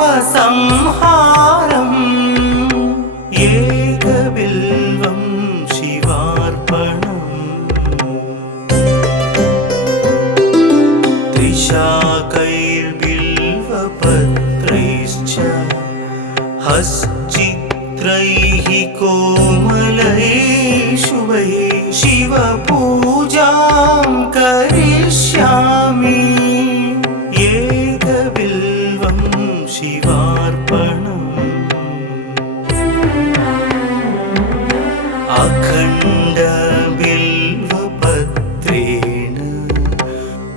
पापसंहारम् एकबिल्वं शिवार्पणम् त्रिशाकैर्बिल्वपत्रैश्च हश्चित्रैः कोमलैः शुभैः शिवपूजां करिष्यामि एकबिल्वं शिवार्पणम् अखण्डबिल्वपत्रेण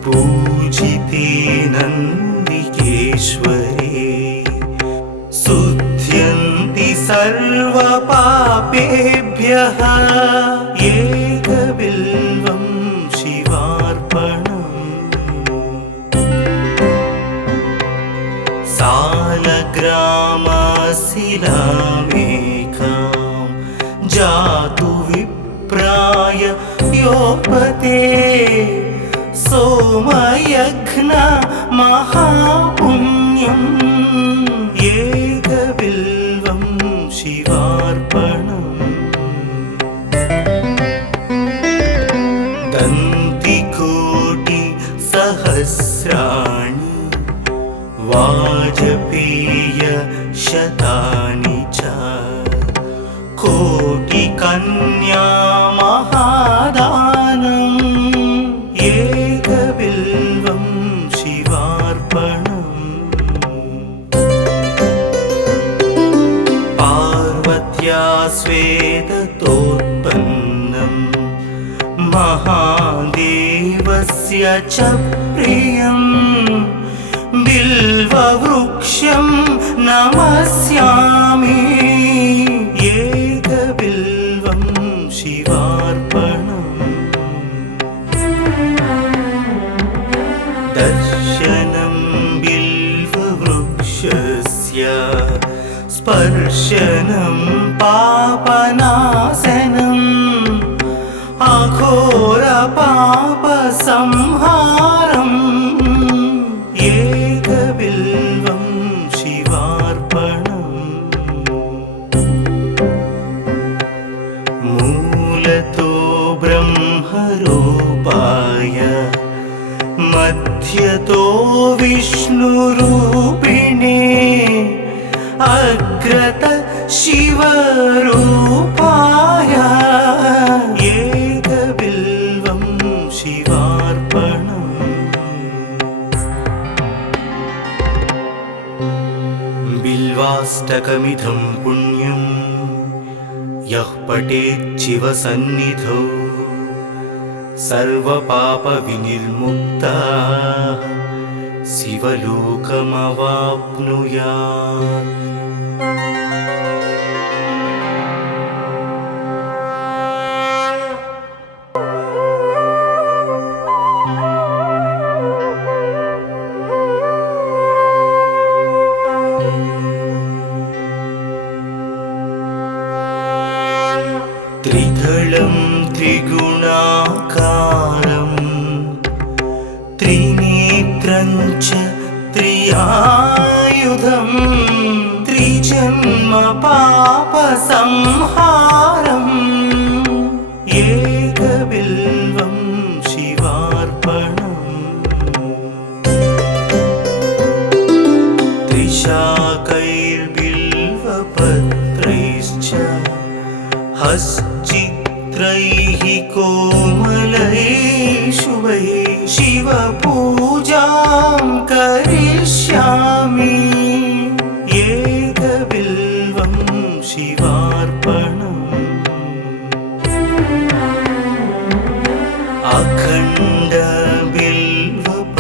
पूजिते नन्दिकेश्वरे शुध्यन्ति सर्वपापेभ्यः एकबिल्वं शिवार्पणम् सालग्रामशिलामेकां जातु विप्राय योपते सोमयज्ञ महापुण्यम् एकबिल्वं शिवार्पणम् दन्तिकोटिसहस्राणि वाजपेयशतानि च कोटिकन्या महादानम् एकबिल्वं शिवार्पणम् पार्वत्या स्वेदतोत्पन्नं महादेवस्य च प्रियम् बिल्ववृक्षं नमस्यामि एकबिल्वं शिवार्पणम् दर्शनं बिल्ववृक्षस्य स्पर्शनं पापनाशनम् अघोरपापसंहारम् एकबिल्वं शिवार्पणम् मूलतो ब्रह्मरूपाय मध्यतो विष्णुरूपिणे अग्रत शिवरूपाय एकबिल्वं शिवार्पणम् बिल्वाष्टकमिदं पुण्यं यः पठेत् शिवसन्निधौ सर्वपापविनिर्मुक्तः शिवलोकमवाप्नुयात्। त्रिदलं त्रिगुणाकारं त्रिनेत्रं च त्रियायुधं त्रिजन्म पापसंहारम् एकबिल्वं शिवार्पणम् त्रिशाकैर्बिल्वपत्रैश्च हश्चित्रैः कोमलैः शुभैः शिवपूजां करिष्यामि एकबिल्वं शिवार्पणम्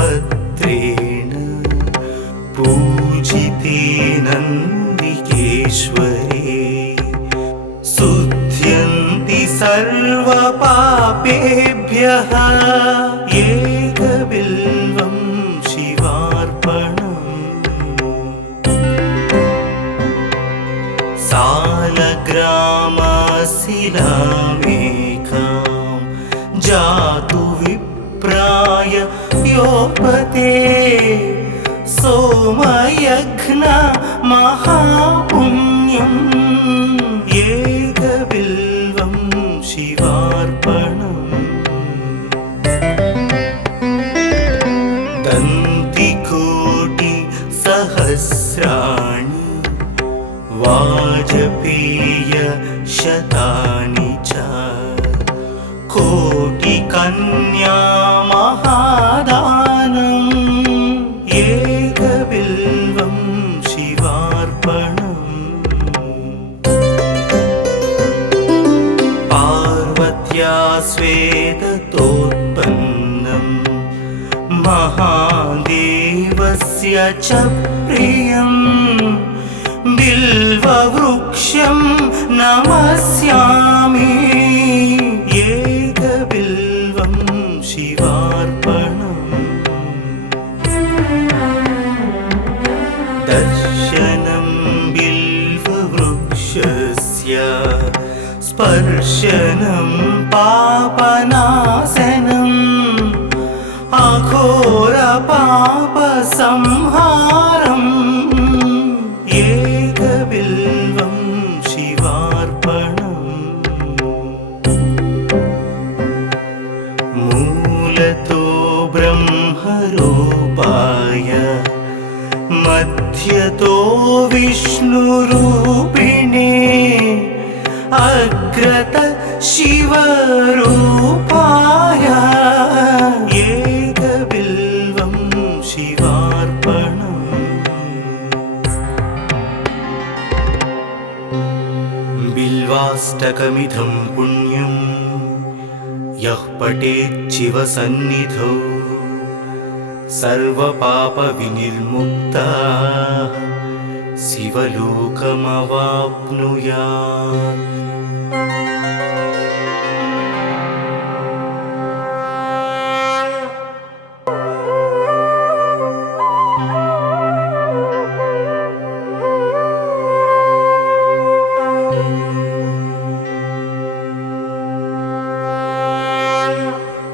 अखण्डबिल्वपत्रेण पूजिते नन्दिकेश्वरे शुध्यन्ति सर्वपापेभ्यः एकबिल्वं शिवार्पणम् सालग्रामशिलामेकां जातु विप्राय योपते सोमयघ्न महापुण्यम् एकबिल्वं शिवार्पणम् दन्तिकोटि सहस्राणि वाजपेय शतानि च कोटिकन्या महादानम् एकबिल्वं शिवार्पणम् पार्वत्या स्वेदतोत्पन्नं महादेवस्य च प्रियम् बिल्ववृक्षं नमस्यामि एकबिल्वं शिवार्पणम् दर्शनं बिल्ववृक्षस्य स्पर्शनं पापनाशनम् अघोरपापसंहारम् एकबिल्वं शिवार्पणम् मूलतो ब्रह्मरूपाय मध्यतो विष्णुरूपिणे अग्रत शिवरूपाय एकबिल्वं शिवार्पणम् बिल्वाष्टकमिदं पुण्यं यः पठेत् शिवसन्निधौ सर्वपापविनिर्मुक्तः शिवलोकमवाप्नुयात्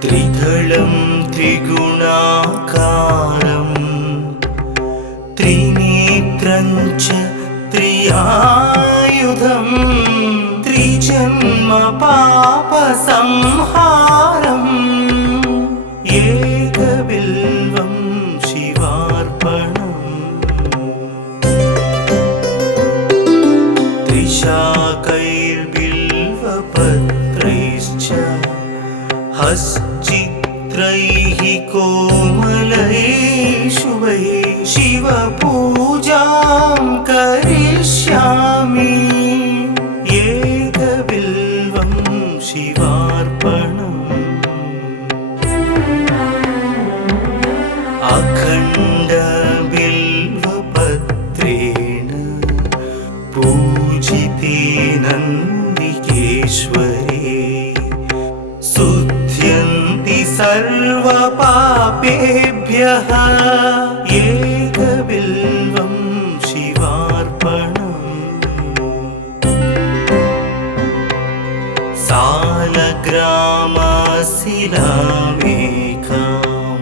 त्रिदलं त्रिगुणाकारं त्रिनेत्रं च त्रियायुधं त्रिजन्म पापसंहारम् एकबिल्वं शिवार्पणम् त्रिशाकैर्बिल्वपत्रैश्च हश्चित्रैः कोमलैः शुभैः शिवपूजां करिष्यामि एकबिल्वं शिवार्पणम् अखण्डबिल्वपत्रेण पूजिते नन्दिकेश्वरे शुद्ध्यन्ति सर्वपापेभ्यः एकबिल्वं शिवार्पणम् सालग्रामशिलामेकां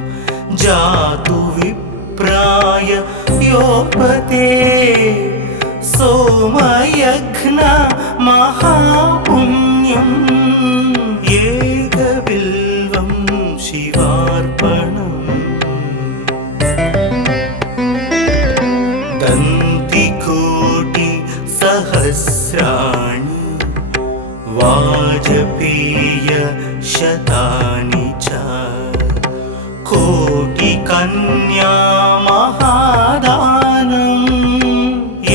जातु विप्राय योपते सोमयघ्न महापुण्यम् एकबिल्वं शिवार्पणम् दन्तिकोटि सहस्राणि वाजपेय शतानि च कोटिकन्या महादानम्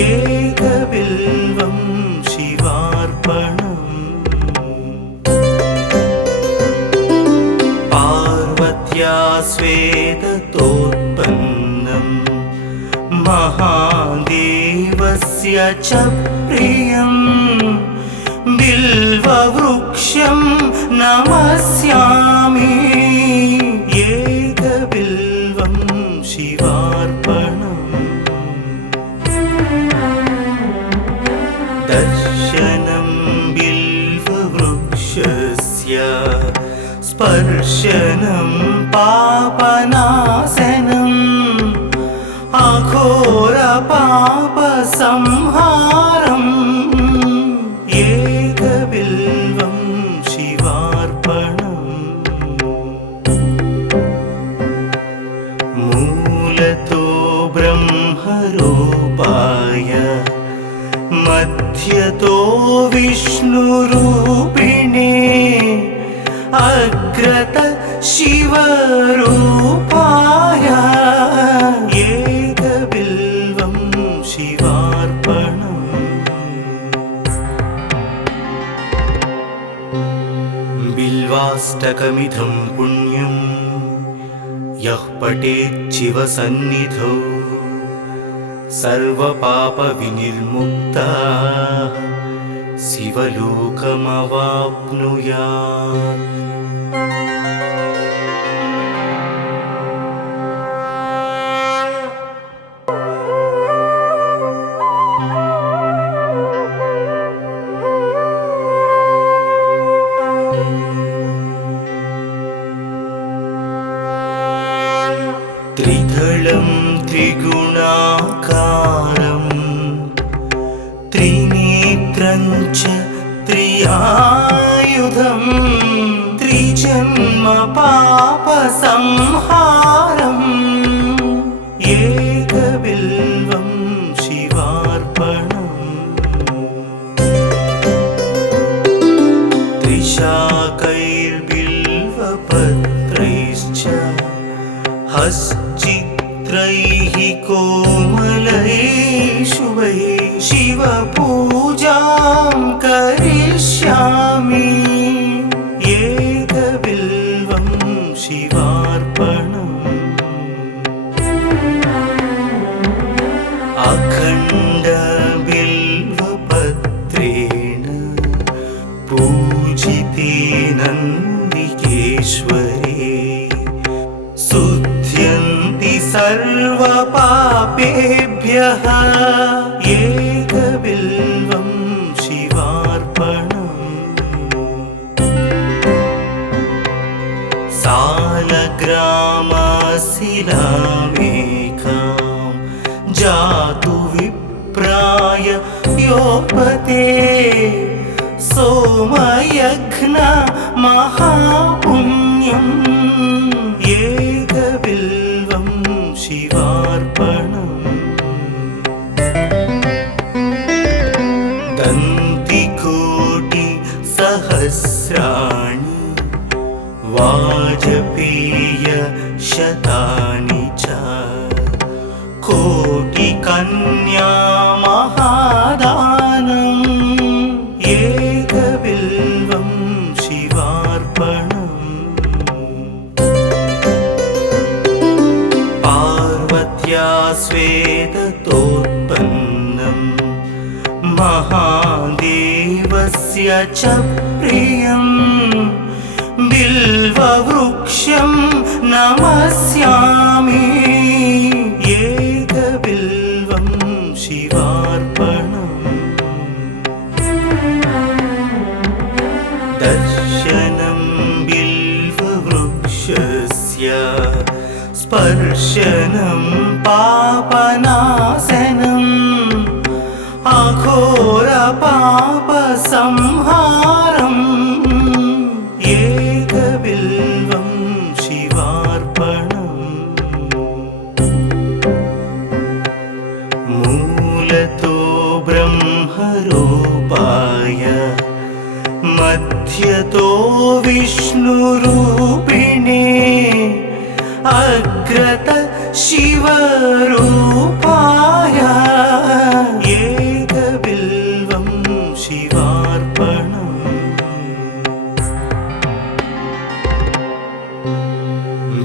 एकबिल्वं शिवार्पणम् पार्वत्या स्वेदतोत्पन्नं महादेवस्य च प्रियम् बिल्ववृक्षं नमस्यामि एकबिल्वं शिवार्पणम् दर्शनं बिल्ववृक्षस्य स्पर्शनं पापनाशनम् विष्णुरूपिणे अग्रत शिवरूपाय एकबिल्वं शिवार्पणम्। बिल्वाष्टकमिदं पुण्यं यः पठेत् शिवसन्निधौ सर्वपापविनिर्मुक्तः शिवलोकमवाप्नुयात्। त्रिदलं त्रिगुणाकारं त्रिनेत्रं च त्रियायुधं त्रिजन्म पापसंहारम् एकबिल्वं शिवार्पणम्। त्रिशाकैर्बिल्वपत्रैश्च हश्चित्रैः कोमलैः शुभैः शिवपूजां करिष्यामि एकबिल्वं शिवार्पणम्। अखण्डबिल्वपत्रेण पूजिते नन्दिकेश्वरे शुद्ध्यन्ति सर्वपापेभ्यः एकबिल्वं शिवार्पणम्। सालग्रामशिलामेकां जातु विप्राय योपते सोमयज्ञ महापुण्यम् एकबिल्वं शिवार्पणम्। दन्तिकोटिसहस्राणि वाजपेयशतानि च कोटिकन्या महादानम् एकबिल्वं शिवार्पणम्। पार्वत्या स्वेदतोत्पन्नं महादेवस्य च प्रियं बिल्ववृक्षं नमस्यामि एकबिल्वं शिवार्पणम्। दर्शनं बिल्ववृक्षस्य स्पर्शनं पापनाशनम् अघोरपापसंहारम् एकबिल्वं शिवार्पणम्। मूलतो ब्रह्मरूपाय मध्यतो विष्णुरूपिणे अग्रत शिवरूपाय एकबिल्वं शिवार्पणम्।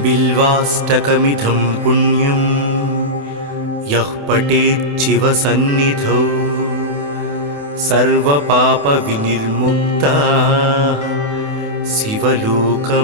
बिल्वाष्टकमिदं पुण्यं यः पठेत् शिवसन्निधौ सर्वपापविनिर्मुक्तः शिवलोकमवाप्नुयात्।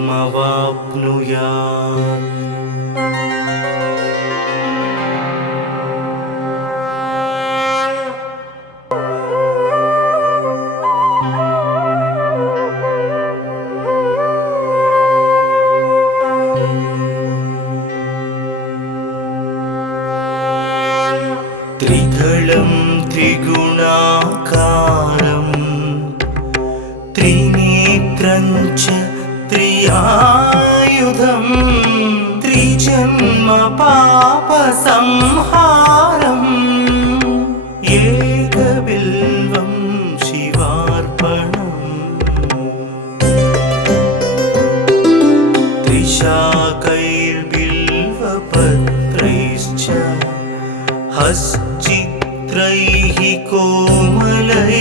त्रिदलं त्रिगुणाकारं त्रिनेत्रं च त्रियायुधं त्रिजन्म पापसंहारम् एकबिल्वं शिवार्पणम्। हश्चित्रैः कोमलैः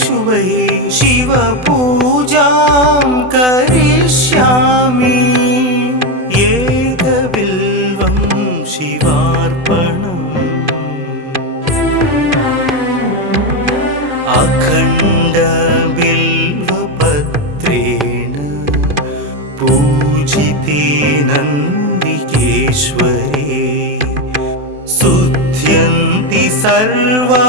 शुभैः शिवपूजां करिष्यामि। एकबिल्वं शिवार्पणम् अखण्डबिल्वपत्रेण पूजिते नन्दिकेश्वरे शुध्यन्ति सर्वपापेभ्यः।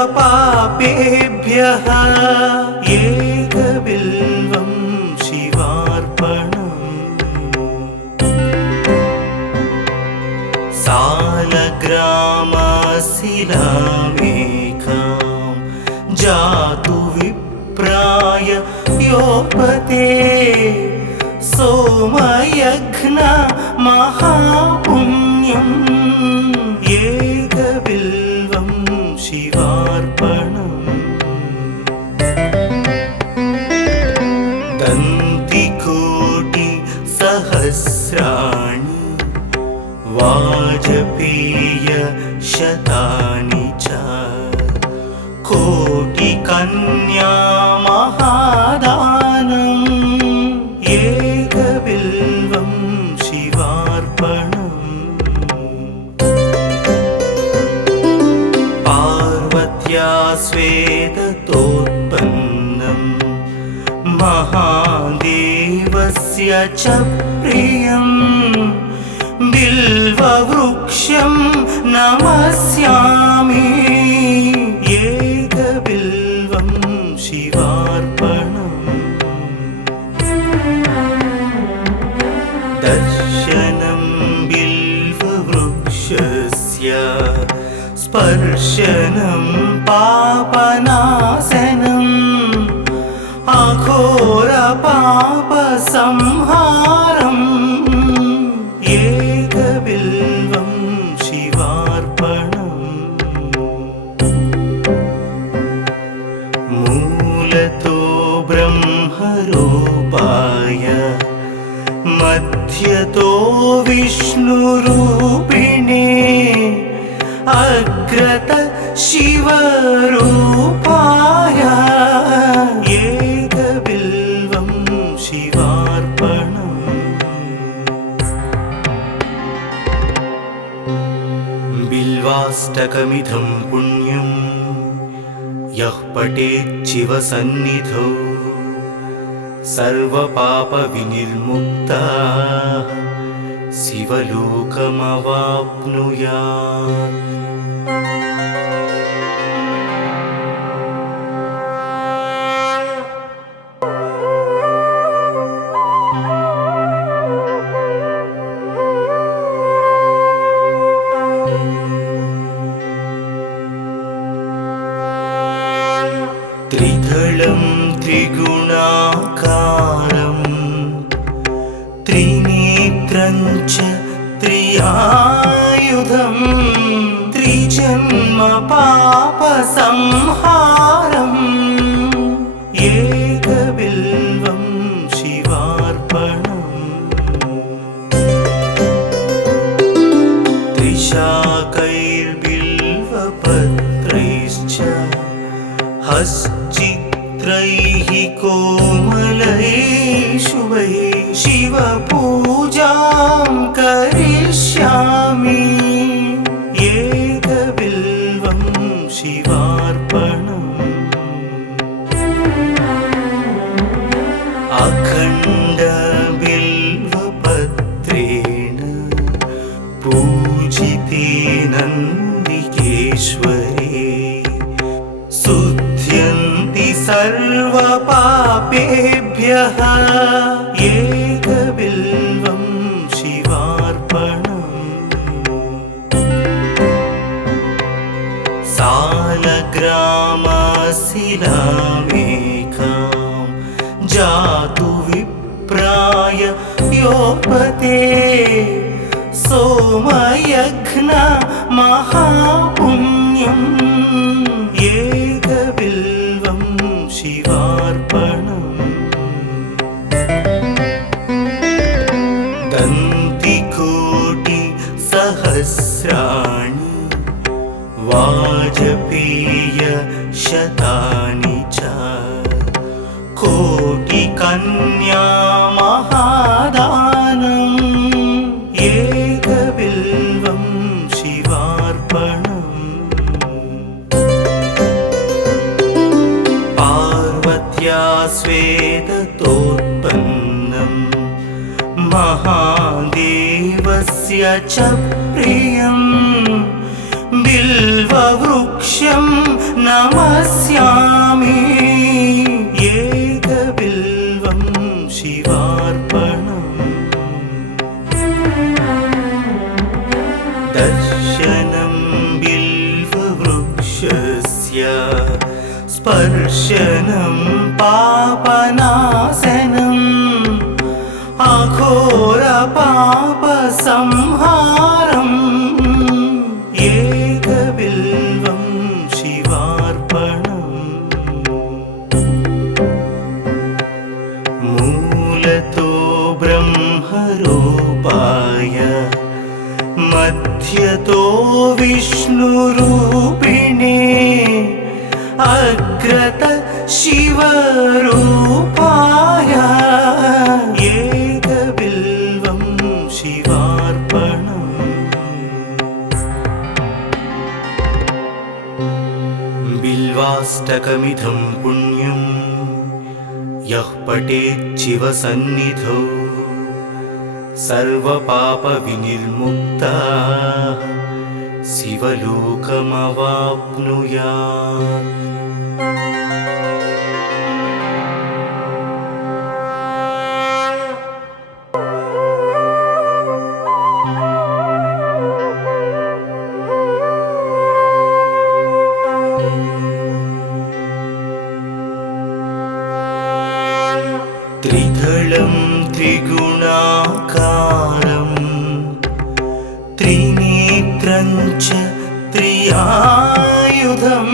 एकबिल्वं शिवार्पणम् सालग्रामशिलामेकां जातु विप्राय योपते सोमयज्ञ महापुण्यम्। एकबिल्वं शिवार्पणम् दन्तिकोटिसहस्राणि वाजपेयशतानि च कोटिकन्या महादानम्। एकबिल्वं शिवार्पणम् पार्वत्या स्वेदतोत्पन्नं महादेवस्य च प्रियम् बिल्ववृक्षं नमस्यामि। एकबिल्वं शिवार्पणम् दर्शनं बिल्ववृक्षस्य स्पर्शनं पापनाशनम् अघोरपापसंहारम्। एकबिल्वं शिवार्पणम् मूलतो ब्रह्मरूपाय मध्यतो विष्णुरूपिणे अग्रत शिवरूपाय। एकबिल्वं शिवार्पणम् बिल्वाष्टकमिदं पुण्यं यः पठेत् शिवसन्निधौ सर्वपापविनिर्मुक्तः शिवलोकमवाप्नुयात्। त्रिदलं त्रिगुणाकारं त्रिनेत्रं च त्रियायुधं त्रिजन्म पापसंहारम्। एकबिल्वं शिवार्पणम् त्रिशाकैर्बिल्वपत्रैश्च हश्चित्रैः कोमलैः शुभैः शिवपूजां करिष्यामि। एकबिल्वं शिवार्पणम् अखण्डबिल्वपत्रेण पूजिते नन्दिकेश्वरे शुध्यन्ति सर्वपापेभ्यः। एकबिल्वं शिवार्पणम् सालग्रामशिलामेकां जातु विप्राय योपते सोमयज्ञ महापुण्यम्। एकबिल्वं शिवार्पणम् दन्तिकोटिसहस्राणि वाजपेय शतानि च कोटिकन्या महादानम् एकबिल्वं शिवार्पणम् पार्वत्या स्वेदतोत्पन्नं महादेवस्य च प्रियम् बिल्ववृक्षं नमस्यामि एकबिल्वं शिवार्पणम् दर्शनं बिल्ववृक्षस्य स्पर्शनं पापनाशनम् अघोरपापसंहारम् एकबिल्वं शिवार्पणम् मूलतो ब्रह्मरूपाय मध्यतो विष्णुरूपिणे अग्रत शिवरूपाय एकबिल्वं शिवार्पणम् बिल्वाष्टकमिदं पुण्यं यः पठेत् शिवसन्निधौ सर्वपापविनिर्मुक्तः शिवलोकमवाप्नुयात्। त्रिदलं त्रिगुणाकारं त्रिनेत्रं च त्रियायुधं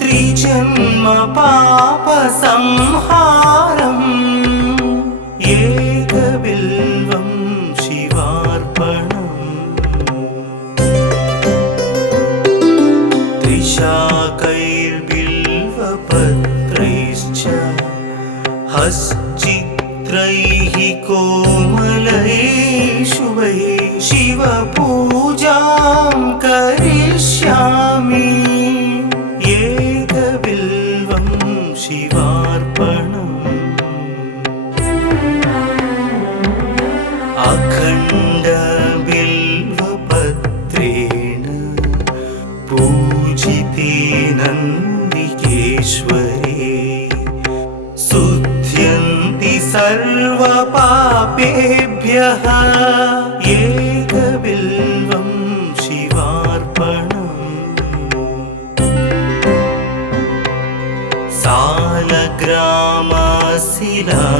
त्रिजन्म पापसंहारम् एकबिल्वं शिवार्पणम् त्रिशाकैर्बिल्वपत्रैश्च हश्चित्रैः कोमलैः शुभैः शिवपूजां करिष्यामि एकबिल्वं शिवार्पणम् अखण्डबिल्वपत्रेण पूजिते नन्दिकेश्वरे शुद्ध्यन्ति सर्वपापेभ्यः एकबिल्वं शिवार्पणम्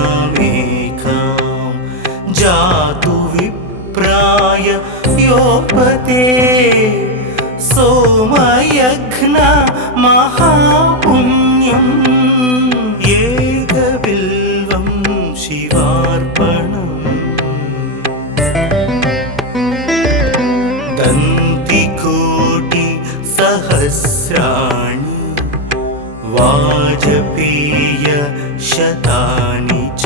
सालग्रामशिलामेकां जातु विप्राय योपते सोमयज्ञ महापुण्यम् एकबिल्वं शिवार्पणम् दन्तिकोटिसहस्राणि वाजपेय शतानि च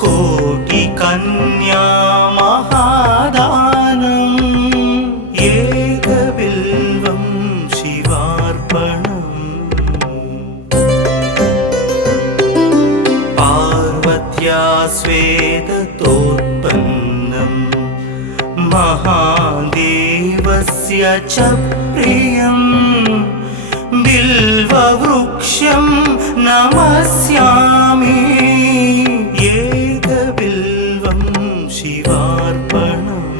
कोटिकन्या महादानम् एकबिल्वं शिवार्पणम् पार्वत्या स्वेदतोत्पन्नं महादेवस्य च प्रियम् बिल्ववृक्षं नमस्यामि एकबिल्वं शिवार्पणम्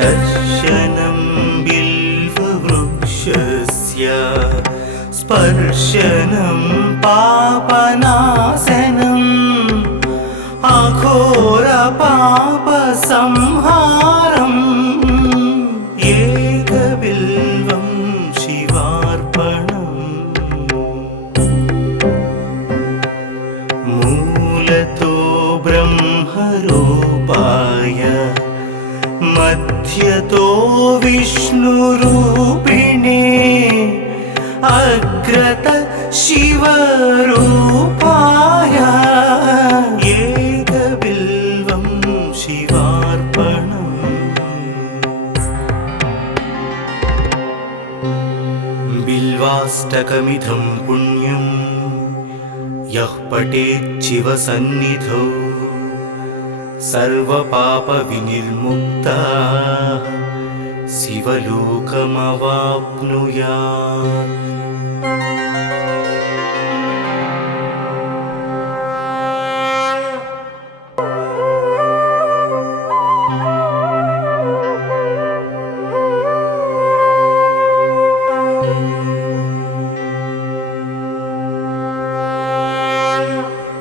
दर्शनं बिल्ववृक्षस्य स्पर्शनं पापनाशनम् अघोरपापसंहारम् एकबिल्वं शिवार्पणम् मूलतो ब्रह्मरूपाय मध्यतो विष्णुरूपिणे अग्रत शिवरूपाय एकबिल्वं शिवार्पणम्। बिल्वाष्टकमिदं पुण्यं यः पठेच्छिवसन्निधौ सर्वपापविनिर्मुक्तः शिवलोकमवाप्नुयात्।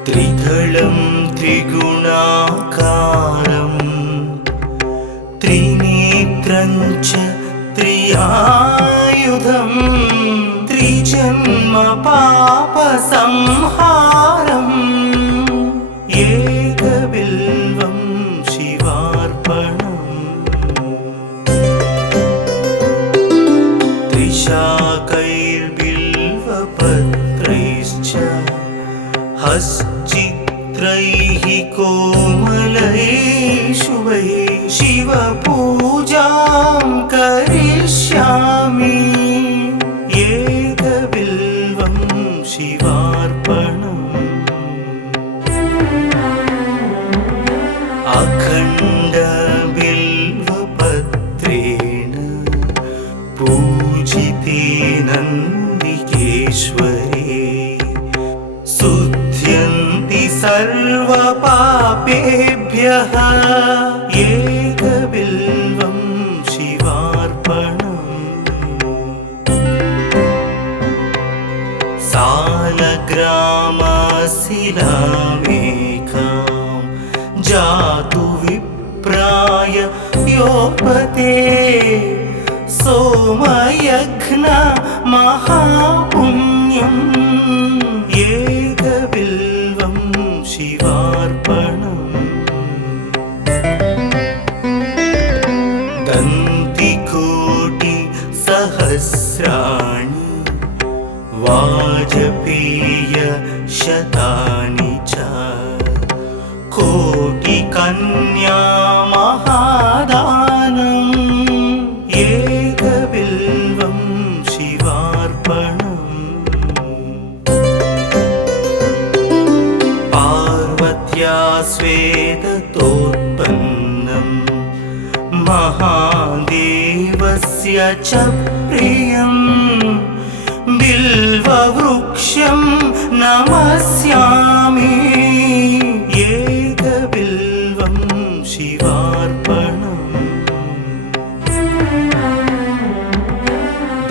त्रिदलं त्रिगुणाकारं त्रिनेत्रं च त्रियायुधं त्रिजन्म पापसंहारम् एकबिल्वं शिवार्पणम्। त्रिशाकैर्बिल्वपत्रैश्च हश्चित्रैः कोमलैः शुभैः शिवपूजां करिष्यामि एकबिल्वं शिवार्पणम्। अखण्डबिल्वपत्रेण पूजिते नन्दिकेश्वरे शुद्ध्यन्ति सर्वपापेभ्यः एकबिल्वं शिवार्पणम्। सालग्रामशिलामेकां जातु विप्राय योपते सोमयज्ञ महापुण्यम् एकबिल्वं शिवार्पणम्। दन्तिकोटिसहस्राणि वाजपेयशतानि च कोटिकन्या महादानम् एकबिल्वं शिवार्पणम्। पार्वत्या स्वेदतोत्पन्नं महादेवस्य च प्रियं बिल्ववृक्षं नमस्यामि एकबिल्वं शिवार्पणम्।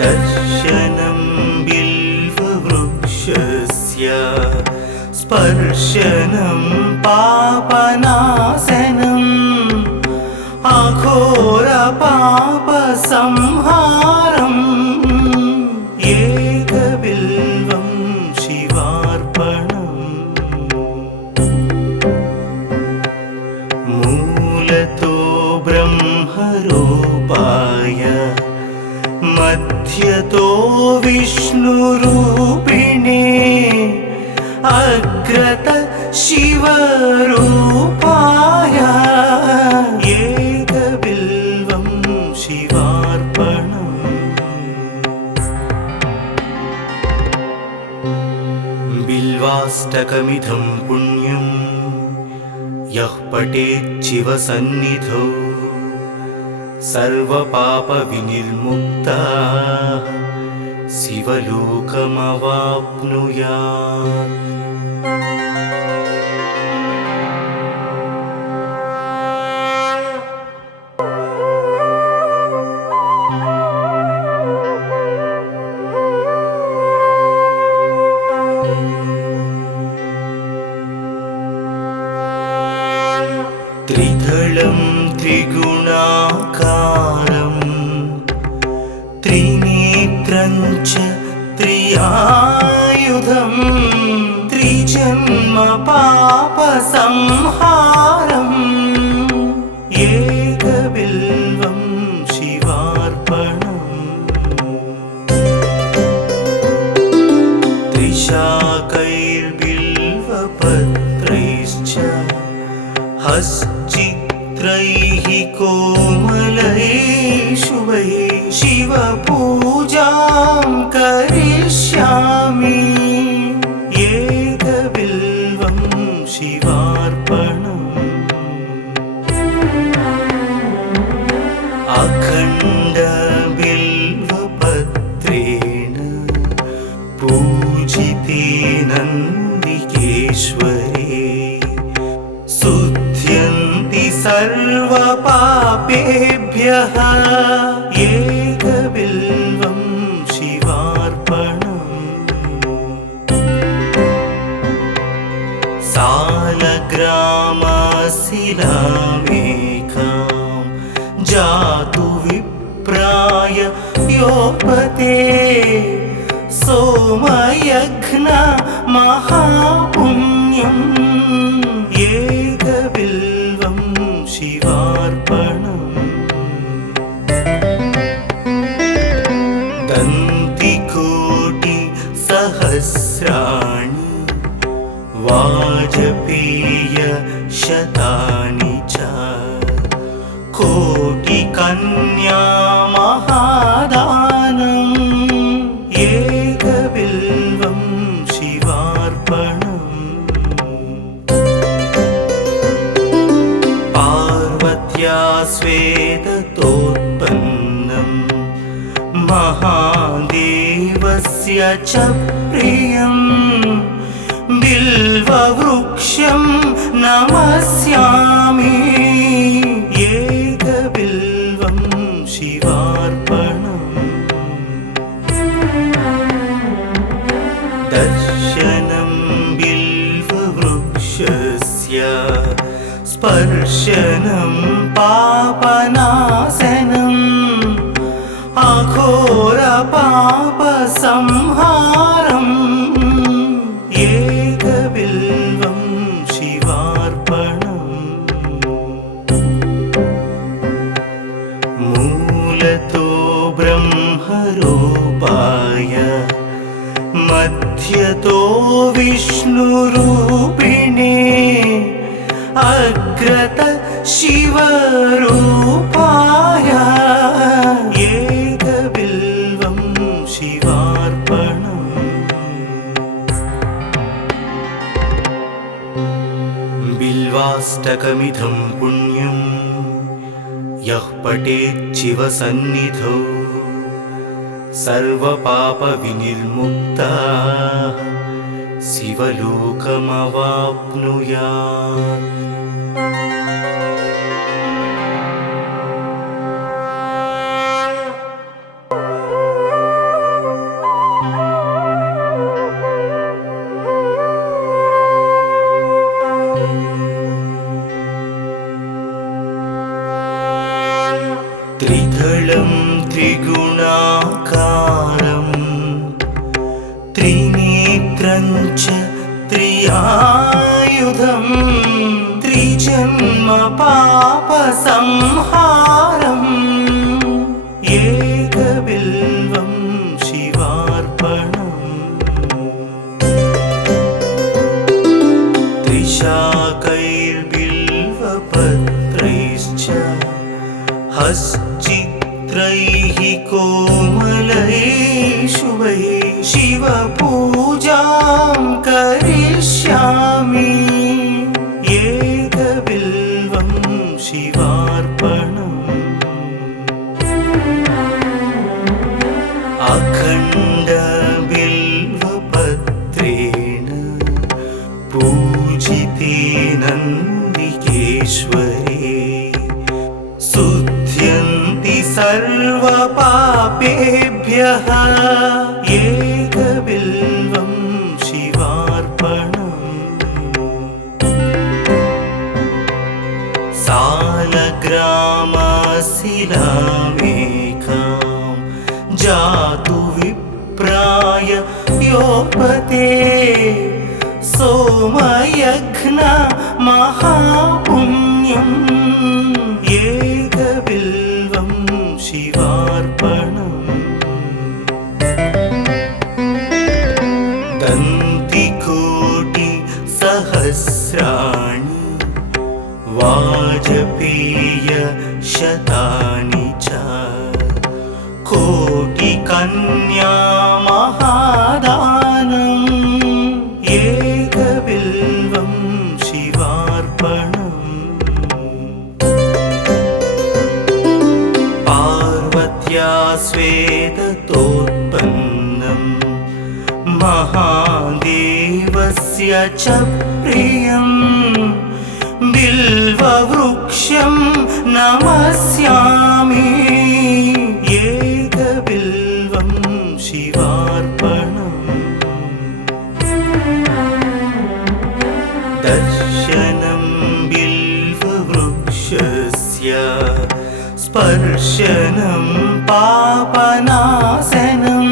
दर्शनं बिल्ववृक्षस्य स्पर्शनं पापनाशनम् अघोरपापसंहारम् एकबिल्वं शिवार्पणम्। मूलतो ब्रह्मरूपाय मध्यतो विष्णुरूपिणे अग्रत शिवरूपाय एकबिल्वं शिवार्पणम्। बिल्वाष्टकमिदं पुण्यं यः पठेच्छिवसन्निधौ सर्वपापविनिर्मुक्तः शिवलोकमवाप्नुयात्। त्रिदलं त्रिगुणाकारं त्रिनेत्रं च त्रियायुधं त्रिजन्म पापसंहारम् एकबिल्वं हश्चित्रैः कोमलैः शुभैः शिवपूजां करिष्यामि एकबिल्वं शिवार्पणम् अखण्डबिल्वपत्रेण पूजिते नन्दिकेश्वरे शुध्यन्ति सर्वपापेभ्यः एकबिल्वं शिवार्पणम् सालग्रामशिलामेकां जातु विप्राय योपते सोमयज्ञ महापुण्यम् एकबिल्वं शिवार्पणम् दन्तिकोटिसहस्राणि वाजपेयशतानि च कोटिकन्या महादानम् एकबिल्वं शिवार्पणम् पार्वत्या स्वेदतोत्पन्नं महादेवस्य च प्रियं बिल्ववृक्षं नमस्यामि एकबिल्वं शिवार्पणम् दर्शनं बिल्ववृक्षस्य स्पर्शनं पापनाशनम् अघोरपापसंहारम् एकबिल्वं शिवार्पणम् मूलतो ब्रह्मरूपाय मध्यतो विष्णुरूपिणे अग्रत शिवरूपाय एकबिल्वं शिवार्पणम् बिल्वाष्टकमिदं पुण्यं यः पठेत् शिवसन्निधौ सर्वपापविनिर्मुक्तः शिवलोकमवाप्नुयात् त्रिदलं त्रिगुणाकारं त्रिनेत्रं च त्रियायुधं त्रिजन्म पापसंहारम् एकबिल्वं शिवार्पणम् त्रिशाकैर्बिल्वपत्रैश्च हश्चित्रैः कोमलैः शुभैः शिवपूजां करिष्यामि एकबिल्वं शिवार्पणम् अखण्डबिल्वपत्रेण पूजिते नन्दिकेश्वरे शुध्यन्ति सर्वपापेभ्यः एकबिल्वं शिवार्पणम् सालग्रामशिलामेकां जातु विप्राय योपते सोमयज्ञ महापुण्यम् एकबिल्वं शिवार्पणम् दन्तिकोटिसहस्राणि वाजपेय शतानि च कोटिकन्या महादानम् एकबिल्वं शिवार्पणम् पार्वत्या स्वेदतोत्पन्नम् महादेवस्य च प्रियम् बिल्ववृक्षं नमस्यामि एकबिल्वं शिवार्पणम् दर्शनं बिल्ववृक्षस्य स्पर्शनं पापनाशनम्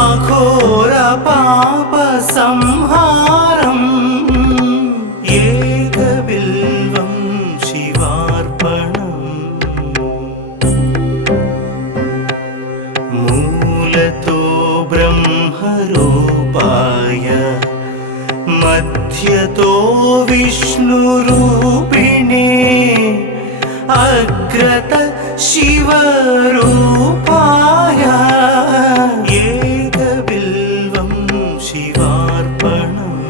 अघोरपापसंहारम् एकबिल्वं शिवार्पणम् मूलतो ब्रह्मरूपाय मध्यतो विष्णुरूपिणे अग्रत शिवरूपाय एकबिल्वं शिवार्पणम्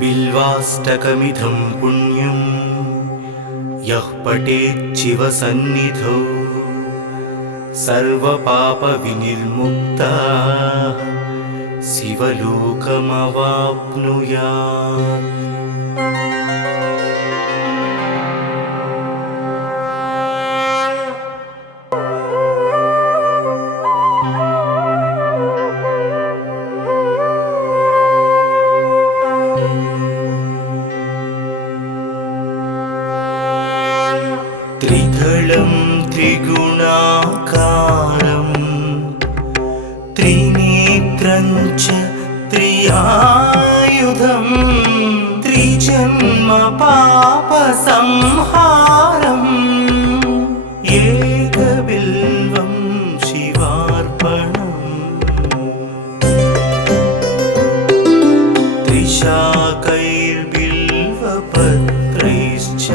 बिल्वाष्टकमिदं पुण्यं यः पठेत् शिवसन्निधौ सर्वपापविनिर्मुक्तः शिवलोकमवाप्नुयात्। त्रिदलं त्रिगुणाकारं त्रिनेत्रं च त्रियायुधं त्रिजन्म पापसंहारम् एकबिल्वं शिवार्पणम् त्रिशाकैर्बिल्वपत्रैश्च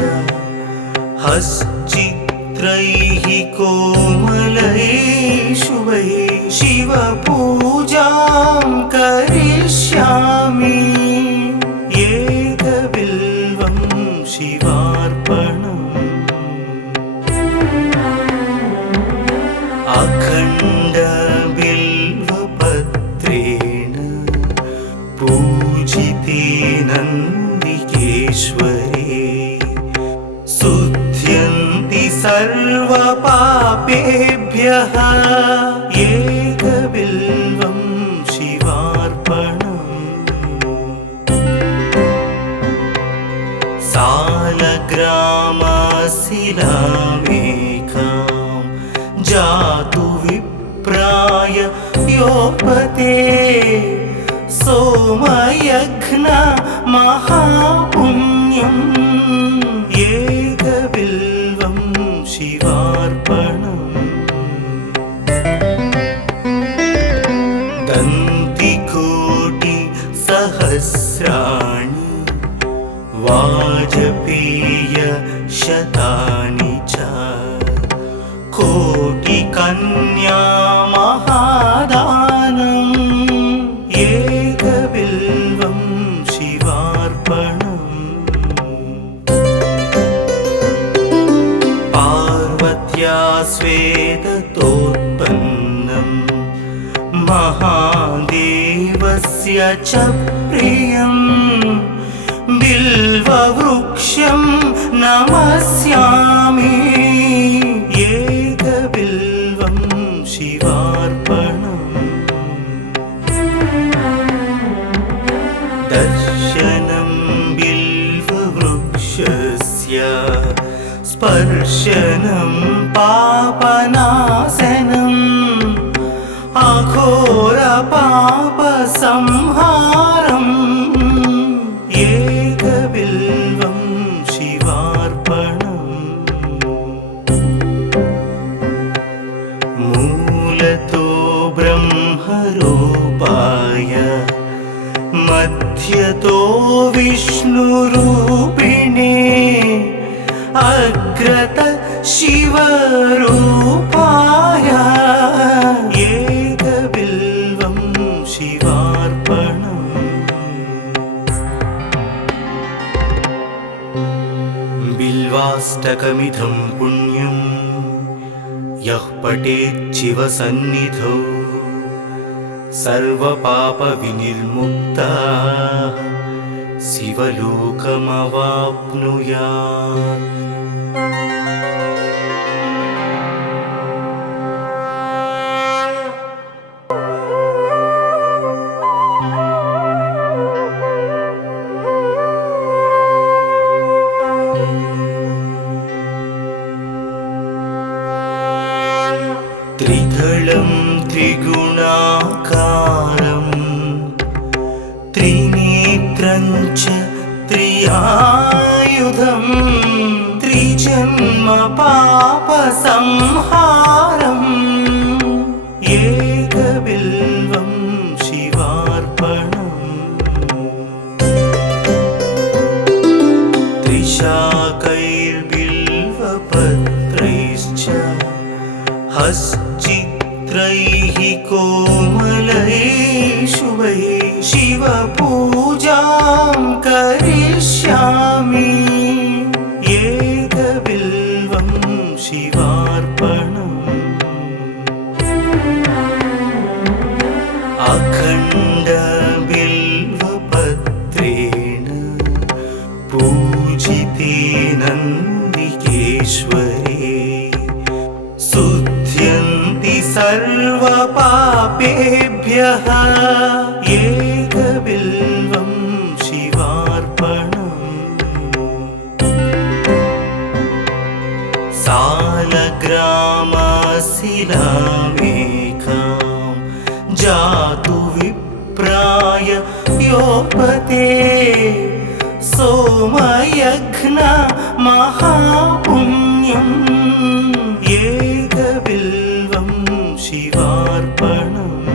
हश्चित्रैः कोमलैः शुभैः शिवपूजां करिष्यामि एकबिल्वं शिवार्पणम् अखण्डबिल्वपत्रेण पूजिते नन्दिकेश्वरे शुध्यन्ति सर्वपापेभ्यः एकबिल्वं शिवार्पणम् सालग्रामशिलामेकां जातु विप्राय योपते सोमयज्ञ महापुण्यम् एकबिल्वं शिवार्पणम् दन्तिकोटिसहस्राणि वाजपेय शतानि च कोटिकन्या महादानम् एकबिल्वं शिवार्पणम् पार्वत्या स्वेदतोत्पन्नं महादेवस्य च प्रियम् बिल्ववृक्षं नमस्यामि एकबिल्वं शिवार्पणम् दर्शनं बिल्ववृक्षस्य स्पर्शनं पापनाशनम् अघोरपापसंहारम् एकबिल्वं शिवार्पणम् मूलतो ब्रह्मरूपाय मध्यतो विष्णुरूपिणे अग्रत शिवरूपाय एकबिल्वं शिवार्पणम्। बिल्वाष्टकमिदं पुण्यं यः पठेत् शिवसन्निधौ सर्वपापविनिर्मुक्तः शिवलोकमवाप्नुयात्। त्रिदलं त्रिगुणाकारं त्रिनेत्रं च त्रियायुधं त्रिजन्म पापसंहारम् एकबिल्वं शिवार्पणम्। त्रिशाकैर्बिल्वपत्रैश्च हश्चित्रैः कोमलैः शुभैः शिवपूजां करिष्यामि एकबिल्वं शिवार्पणम्। अखण्डबिल्वपत्रेण पूजिते नन्दिकेश्वरे शुद्ध्यन्ति सर्वपापेभ्यः एकबिल्वं शिवार्पणम्। सालग्रामशिलामेकां जातु विप्राय योपते सोमयज्ञ महापुण्यम् एकबिल्वं शिवार्पणम्।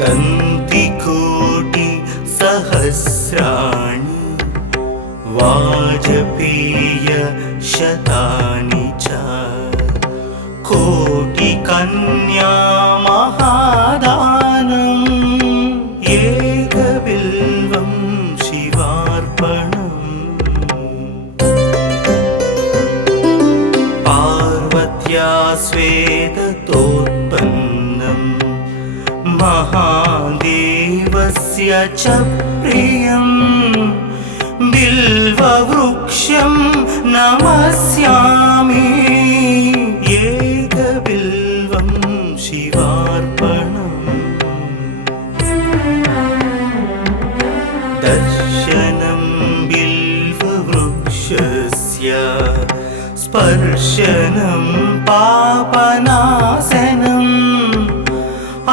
दन्तिकोटिसहस्राणि वाजपेयशतानि च कोटिकन्या महादानम् एकबिल्वं शिवार्पणम्। पार्वत्या स्वेदतोत्पन्नं महादेवस्य च प्रियं बिल्ववृक्षं नमस्यामि एकबिल्वं शिवार्पणम्। दर्शनं बिल्ववृक्षस्य स्पर्शनं पापनाशनम्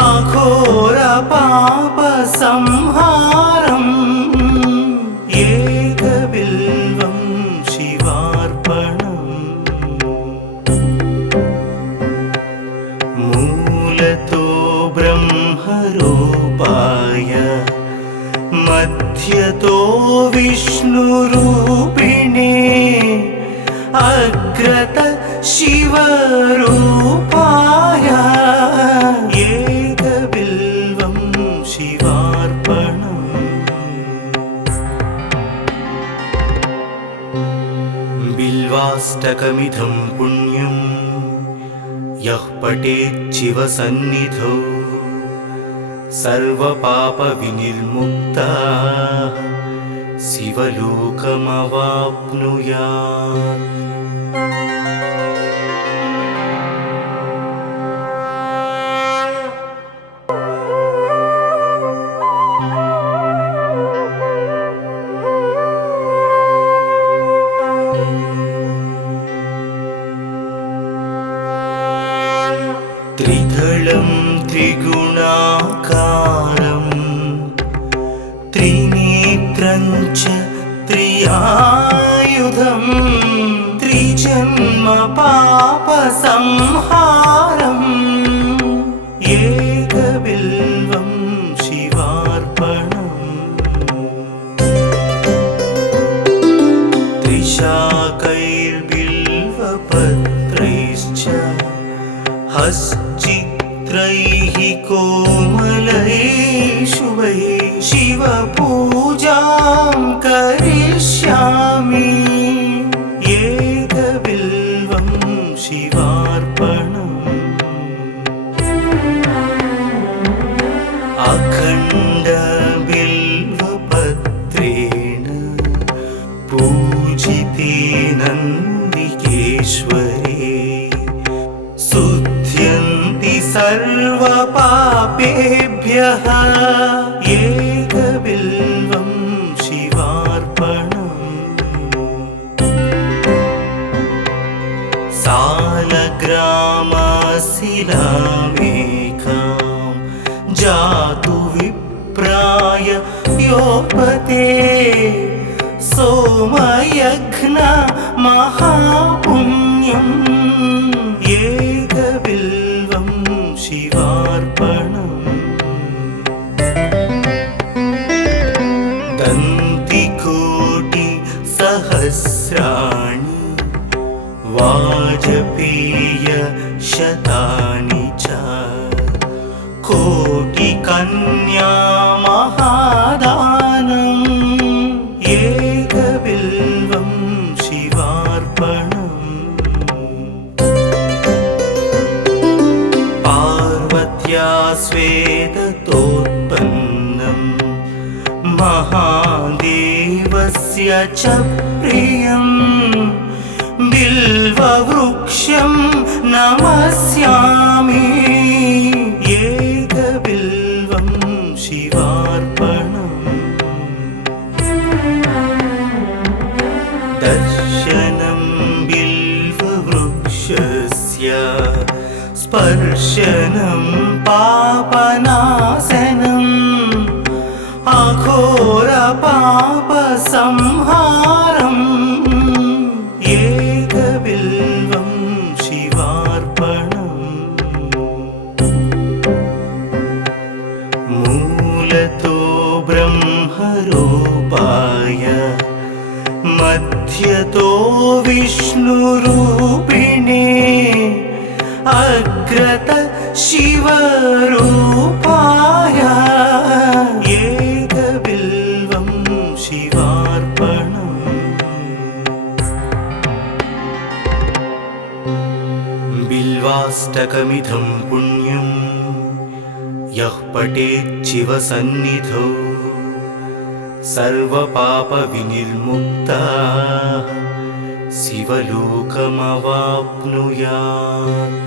अघोरपापसंहारम् एकबिल्वं शिवार्पणम्। मूलतो ब्रह्मरूपाय मध्यतो विष्णुरूपिणे अग्रत शिवरूपाय एकबिल्वं शिवार्पणम्। बिल्वाष्टकमिदं पुण्यं यः पठेत् शिवसन्निधौ सर्वपापविनिर्मुक्तः शिवलोकमवाप्नुयात्। त्रिदलं त्रिगुणाकारं त्रिनेत्रं च त्रियायुधं त्रिजन्म पापसंहारम् एकबिल्वं पापेभ्यः एकबिल्वं शिवार्पणम् सालग्रामशिलामेकां जातु विप्राय योपते सोमयज्ञ महापुण्यम् एकबिल्वं शिवार्पणम् दन्तिकोटि सहस्राणि वाजपेय शतानि च कोटिकन्या महादानम् एकबिल्वं शिवार्पणम् पार्वत्या स्वेदतोत्पन्नम् महादेवस्य च प्रियम् बिल्ववृक्षं नमस्यामि एकबिल्वं शिवार्पणम् दर्शनं बिल्ववृक्षस्य स्पर्शनं पापनाशनम् अघोरपापसंहारम् एकबिल्वं शिवार्पणम् मूलतो ब्रह्मरूपाय मध्यतो विष्णुरूपिणे अग्रत शिवरूपाय एकबिल्वं शिवार्पणम् बिल्वाष्टकमिदं पुण्यं यः पठेत् शिवसन्निधौ सर्वपापविनिर्मुक्तः शिवलोकमवाप्नुयात्।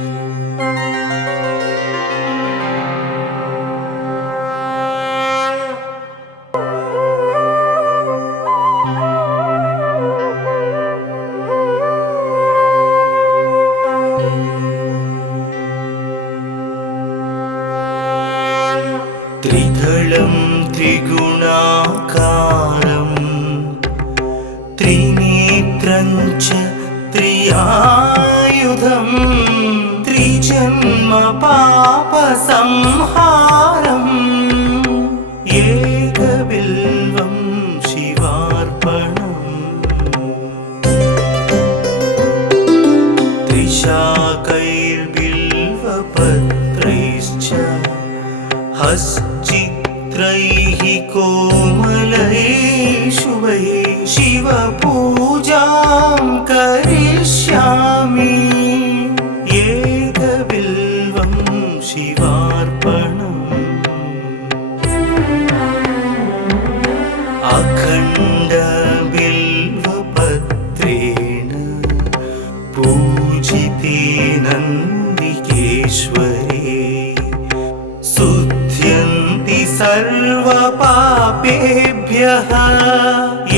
त्रिदलं त्रिगुणाकारं त्रिनेत्रं च त्रियायुधं त्रिजन्म पापसंहारम् एकबिल्वं शिवार्पणम् त्रिशाकैर्बिल्वपत्रैश्च हश्चित्रैः कोमलैः शुभैः शिवपूजां करिष्यामि एकबिल्वं शिवार्पणम् अखण्डबिल्वपत्रेण पूजिते नन्दिकेश्वरे शुद्ध्यन्ति सर्वपापेभ्यः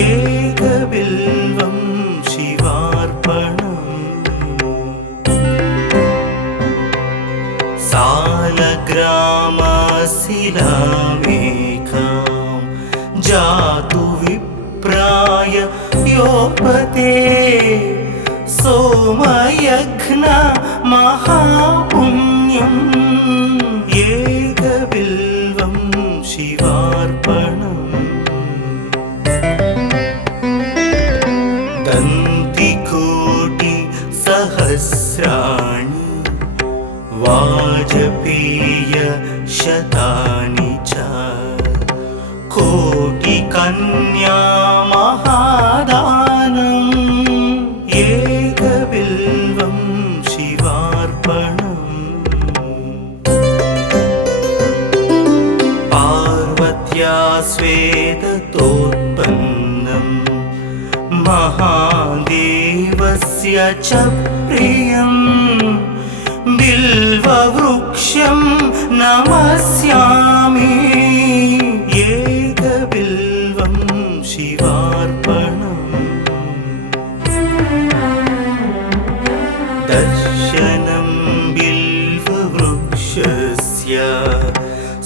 एकबिल्वं शिवार्पणम् सालग्रामशिलामेकां जातु विप्राय योपते सोमयज्ञ महापुण्यम् एकबिल्वं शिवार्पणम् दन्तिकोटि सहस्राणि वाजपेय शतानि च कोटिकन्या महादानम् एकबिल्वं शिवार्पणम् पार्वत्या स्वेदतोत्पन्नम् महादेवस्य च प्रियम् बिल्ववृक्षं नमस्यामि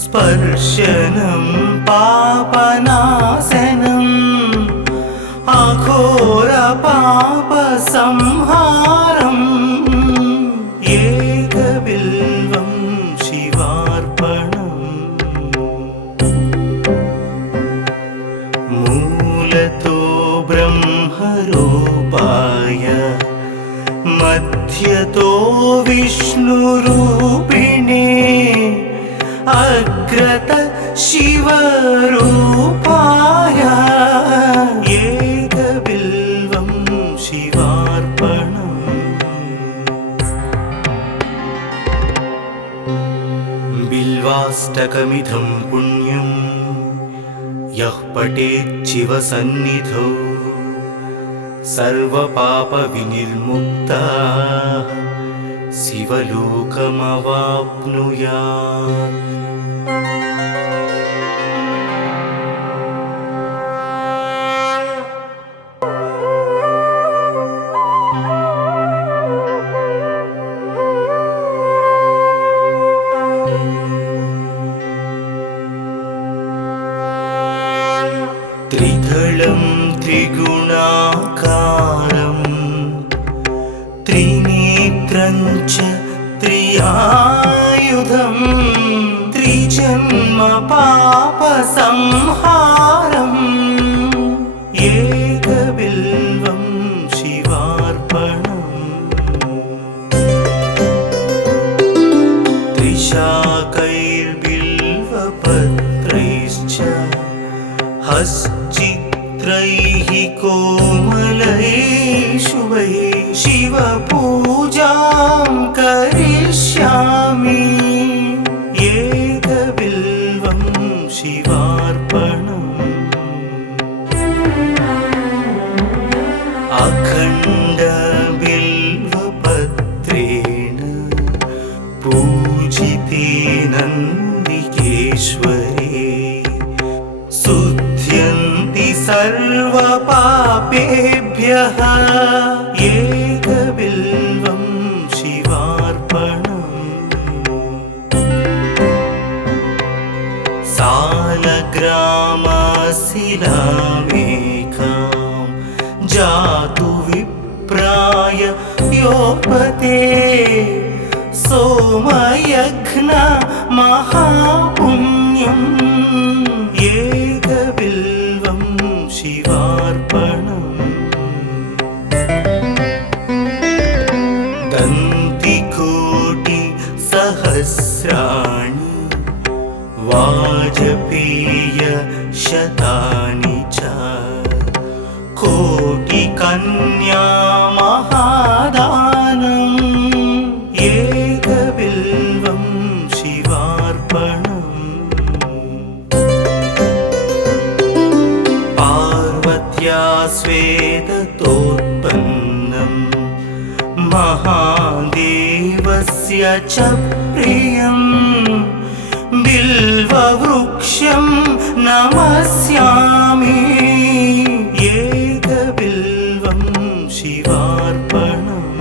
स्पर्शनं पापनाशनम् अघोरपापसंहारम् एकबिल्वं शिवार्पणम् मूलतो ब्रह्मरूपाय मध्यतो विष्णुरूपिणे अग्रत शिवरूपाय एकबिल्वं शिवार्पणम् बिल्वाष्टकमिदं पुण्यं यः पठेत् शिवसन्निधौ सर्वपापविनिर्मुक्तः शिवलोकमवाप्नुयात्। त्रिदलं त्रिगुणाकारं त्रिनेत्रं च त्रियायुधं त्रिजन्म पापसंहारम् एकबिल्वं शिवार्पणम् त्रिशाकैर्बिल्वपत्रैश्च हश्चित्रैः कोमलैः शुभैः शिवपूजां करिष्यामि एकबिल्वं शिवार्पणम् अखण्डबिल्वपत्रेण पूजिते नन्दिकेश्वरे शुध्यन्ति सर्वपापेभ्यः एकबिल्वं शिवार्पणम् सालग्रामशिलामेकां जातु विप्राय योपते सोमयज्ञ महापुण्यम् एकबिल्वं शिवार्पणम् दन्तिकोटिसहस्राणि वाजपेयशतानि च कोटिकन्या महादानम् एकबिल्वं शिवार्पणम् पार्वत्या स्वेदतोत्पन्नं महादेवस्य च प्रियं बिल्ववृक्षं नमस्यामि एकबिल्वं शिवार्पणम्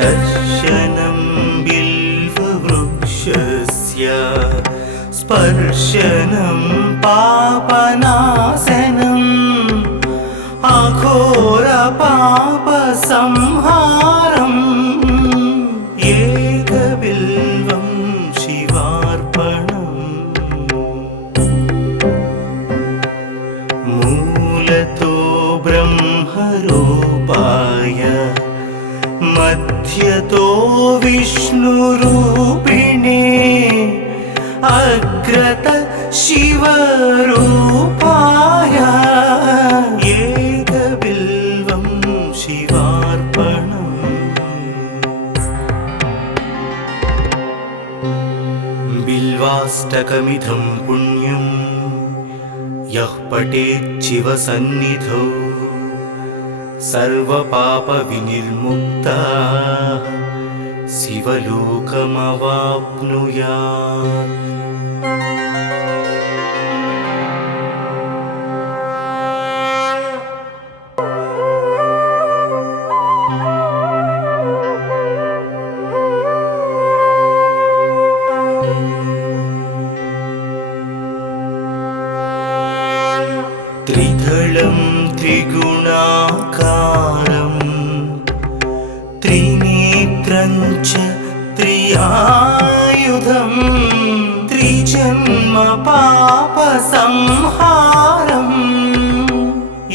दर्शनं बिल्ववृक्षस्य स्पर्शनं पापनाशनम् अघोरपापसंहारम् एकबिल्वं शिवार्पणम् मूलतो ब्रह्मरूपाय मध्यतो विष्णुरूपिणे अग्रत शिवरूपाय एकबिल्वं शिवार्पणम् बिल्वाष्टकमिदं पुण्यं यः पठेत् शिवसन्निधौ सर्वपापविनिर्मुक्तः शिवलोकमवाप्नुयात्। दिव्यायुधं त्रिजन्म पापसंहारम्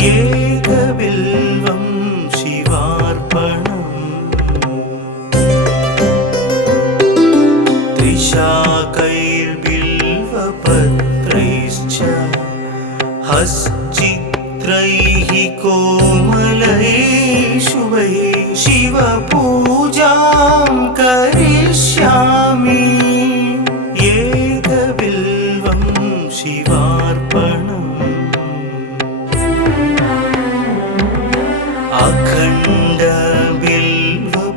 एकबिल्वं शिवार्पणम् त्रिशाकैर्बिल्वपत्रैश्च हश्चित्रैः कोमलैः शुभैः शिवपूजां करिष्यामि एकबिल्वं शिवार्पणम्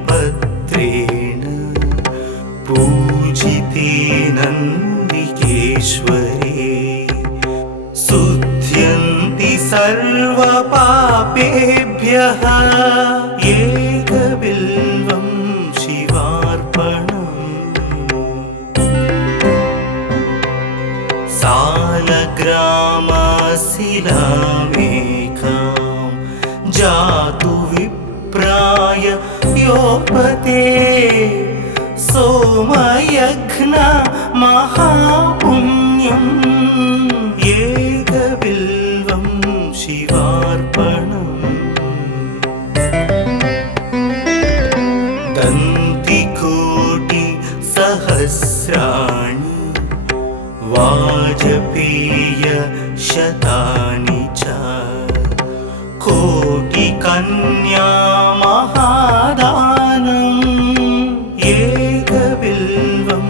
अखण्डबिल्वपत्रेण पूजिते नन्दिकेश्वरे शुध्यन्ति सर्वपापेभ्यः एकबिल्वं शिवार्पणम् सालग्रामशिलामेकां जातु विप्राय योपते सोमयज्ञ महापुण्यम् एकबिल्वं शिवार्पणम् दन्तिकोटिसहस्राणि वाजपेयशतानि च कोटिकन्या महादानम् एकबिल्वं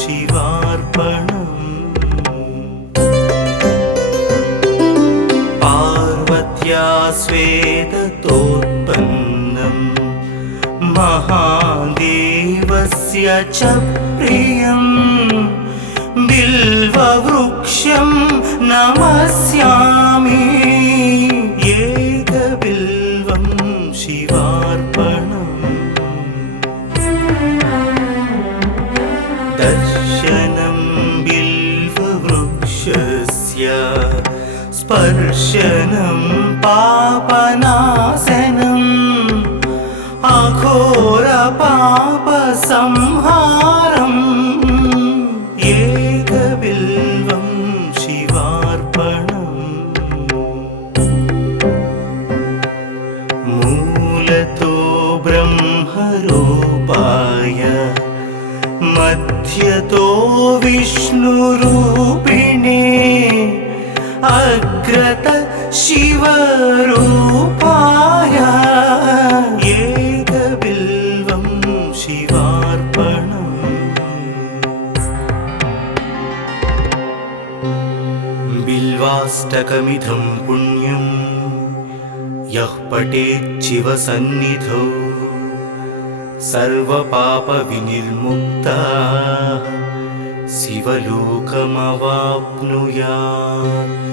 शिवार्पणम् पार्वत्या स्वेदतोत्पन्नं महादेवस्य च प्रियम् बिल्ववृक्षं नमस्यामि एकबिल्वं शिवार्पणम् दर्शनं बिल्ववृक्षस्य स्पर्शनं पापनाशनम् अघोरपापसंहारम् एकबिल्वं शिवार्पणम् मूलतो ब्रह्मरूपाय मध्यतो विष्णुरूपिणे अग्रत शिवरूपाय एकबिल्वं शिवार्पणम् बिल्वाष्टकमिदं पुण्यं यः पठेत् शिवसन्निधौ सर्वपापविनिर्मुक्तः शिवलोकमवाप्नुयात्